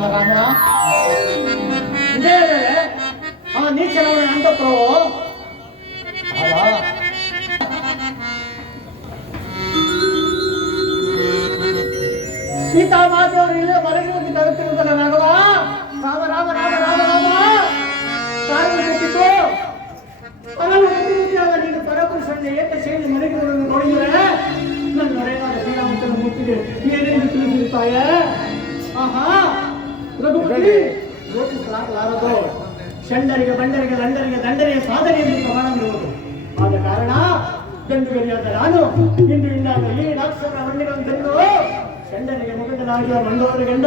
ರಾಮ ರಾಮ ಇದೇ ನೀಚರವಣ ಅಂತಪ್ರಭು ಸೀತಾ ಮಾತೆಯವರು ಇಲ್ಲೇ ಮಲಗಿ ಹೋಗಿ ತರುತ್ತಿರುವುದಲ್ಲ ರಾಘವ. ರಾಮ ರಾಮ ರಾಮ ರಾಮ ರಾಮ ಕಾರಣವಾಗಿತ್ತು ನೀನು ಪರಪುರುಷನ್ನೇ ಏಕ ಶೈಲಿ ಮಲಗಿರುವುದನ್ನು ನೋಡಿದರೆ ನನ್ನ ಹೊರೆಯಾದ ಶ್ರೀರಾಮಚಂದ್ರ ಮೂರ್ತಿಗೆ ಏನೇನು ತಿಳಿದಿರುತ್ತಾಯ. ಆಹಾ ರಘುಪತಿ ಯೋಚಿಸಲಾಗಲಾರದು. ಷಂಡರಿಗೆ ಬಂಡರಿಗೆ ಲಂಡರಿಗೆ ದಂಡರಿಗೆ ಸಾಧನೆಯಲ್ಲಿ ಪ್ರಮಾಣವಿರುವುದು. ಆದ ಕಾರಣ ಗಂಡುಗರಿಯಾದ ನಾನು ಇಂದು ಇಂದಾಗ ಈ ರಾಕ್ಷಸ ಹಣ್ಣಿಗಳನ್ನು ತಂದು ಷಂಡರಿಗೆ ಮುಖದಲಾಗಿಯ ಮಂಡೋರ ಗಂಡ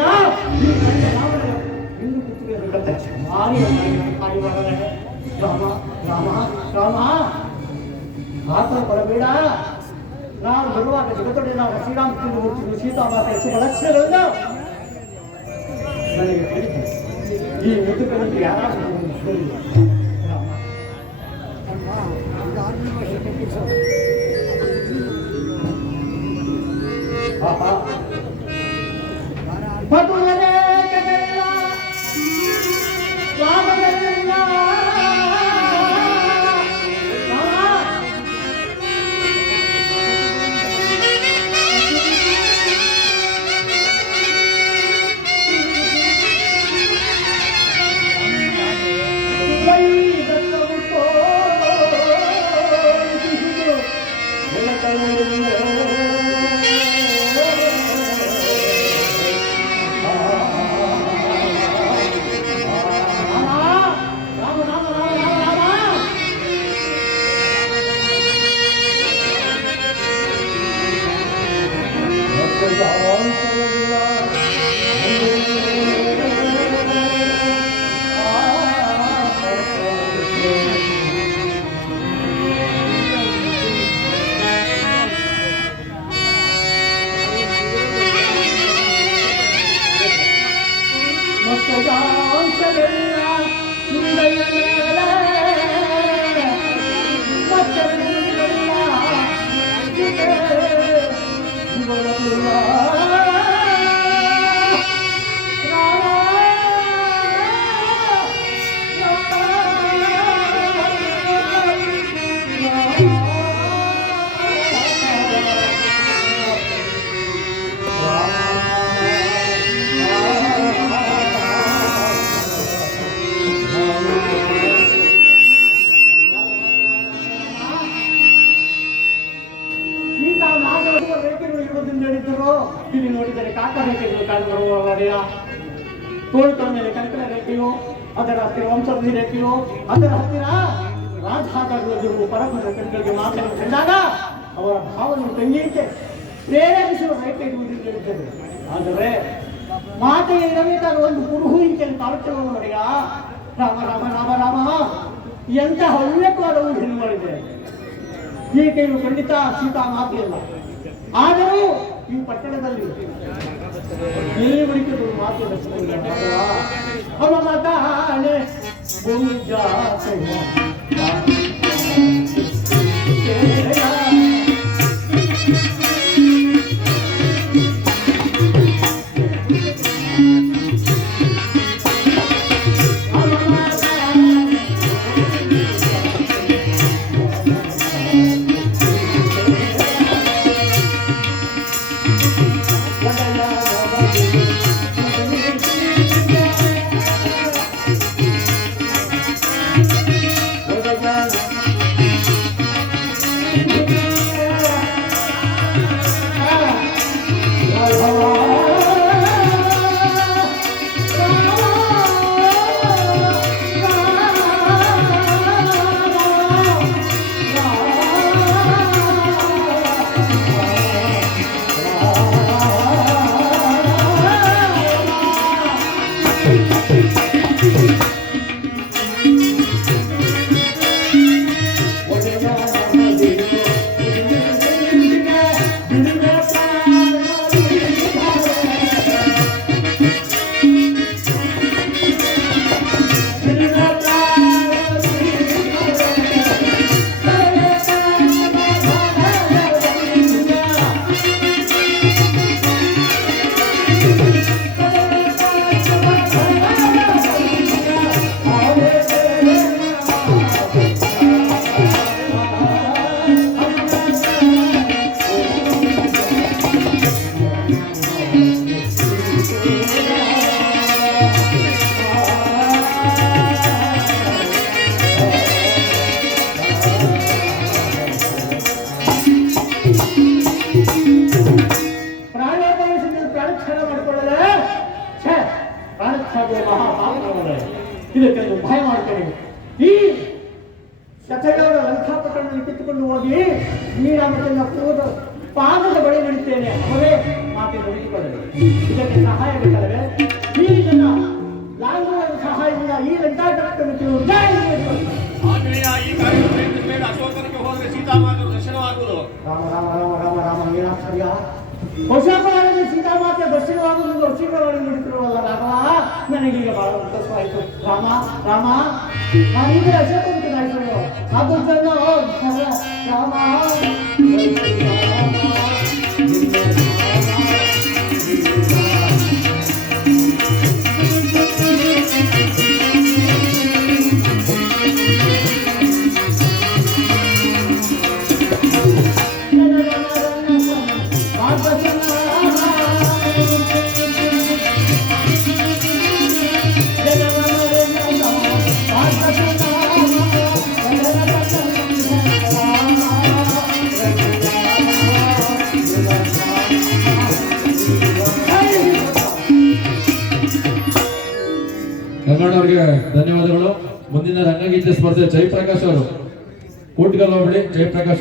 ಇಂದು ಕುತ್ತಿಗೆ ರಾಮ ರಾಮ ರಾಮ ಆತ್ಮ ಕೊಡಬೇಡ. ನಾವು ಬರುವಾಗ ಜಗತ್ತೊಡೆ ನಾವು ಶ್ರೀರಾಮಚಂದ್ರ ಮೂರ್ತಿ ಸೀತಾಮಾತೆ ಶುಭ ಲಕ್ಷಣಗಳಿಂದ ನನಗೆ ತಿಳಿತು. ಈ ಮುದುಕನಿಗೆ ಯಾರಾದರೂ ಇಲ್ಲಿ ನೋಡಿದರೆ ಕಾಕ ರೇಖೆಗಳು ಕಂಡುಬರುವ ಒಡೆಯ ತೋಳ್ಗಳ ಮೇಲೆ ಕಂಕಣ ರೇಖೆಯೋ, ಅದರ ಹತ್ತಿರ ವಂಶವೃದ್ಧಿ ರೇಖೆಯೋ, ಅದರ ಹತ್ತಿರ ರಾಜಾಗಿರುವ ಪರಮರ ಕಣ್ಗಳಿಗೆ ಮಾತನ್ನು ಕಂಡಾಗ ಅವರ ಭಾವವನ್ನು ತಂಗಿಯಂತೆ ಪ್ರೇರೇಪಿಸುವ ರೇಖೆ ಇರುವುದನ್ನು ಹೇಳಿದ್ದೇವೆ. ಆದರೆ ಮಾತೆಗೆ ಇರಬೇಕಾದ ಒಂದು ಕುರುಹುವಿಕೆಯನ್ನು ಕಾಲುತ್ತರುವ ಒಡೆಯ ರಾಮ ರಾಮ ರಾಮ ರಾಮ ಎಂತ ಹವ್ಯಕ್ವಾದ ಊಹೆಯನ್ನು ಮಾಡಿದೆ. ಈಕೆಯು ಖಂಡಿತ ಸೀತಾ ಮಾತೆಯಲ್ಲ. ಆದರೂ ಈ ಪಟ್ಟಣದಲ್ಲಿ ಎಲ್ಲಿ ಬಳಿಕರು ಮಾತು ಅವ ಮಾತಾನೆ ಇದಕ್ಕೆಂದು ಭಯ ಮಾಡ್ತೇನೆ. ಈ ಶತಗೌಡ ಲಂಕಾಪಟ್ಟಣದಲ್ಲಿ ಕಿತ್ತುಕೊಂಡು ಹೋಗಿ ಶ್ರೀರಾಮಚಂದ್ರ ಪೂರ್ವ ಪಾದದ ಬಳಿ ನಡೀತೇನೆ. ಅವರೇ ಮಾತಿನ ಉಳಿಸಿಕೊಳ್ಳಲು ಇದಕ್ಕೆ ಸಹಾಯ ಬೇಕಲ್ಲವೇ? ಈ ಜನ ಲಾಂಗುವ ಸಹಾಯದಿಂದ ಈ ಲಂಕಾಪಟ್ಟಣಕ್ಕೆ ರಾಮ ರಾಮ ರಾಮ ರಾಮ ರಾಮ ಏನಾಶ್ಚರ್ಯ! ಹೊಸಪುರಾಣದಲ್ಲಿ ಸೀತಾಮಾತೆ ದರ್ಶನವಾಗುವುದು ಶೀಘ್ರವಾಗಿ ನುಡಿತಿರುವಲ್ಲ ರಾಮ. ನನಗೀಗ ಬಹಳ ಸಂತೋಷವಾಯಿತು. ರಾಮ ರಾಮ ನಾನೀಗ ಅಶೋಕನಾಯಿತು ಅದು ರಾಮ ಗಂಗಣ್ಣವ್ರಿಗೆ ಧನ್ಯವಾದಗಳು. ಮುಂದಿನ ರಂಗಗೀತೆ ಸ್ಪರ್ಧೆ ಜಯಪ್ರಕಾಶ್ ಅವರು, ಕೋಟ್ಗಲ್ ಹೋಬಳಿ ಜಯಪ್ರಕಾಶ್.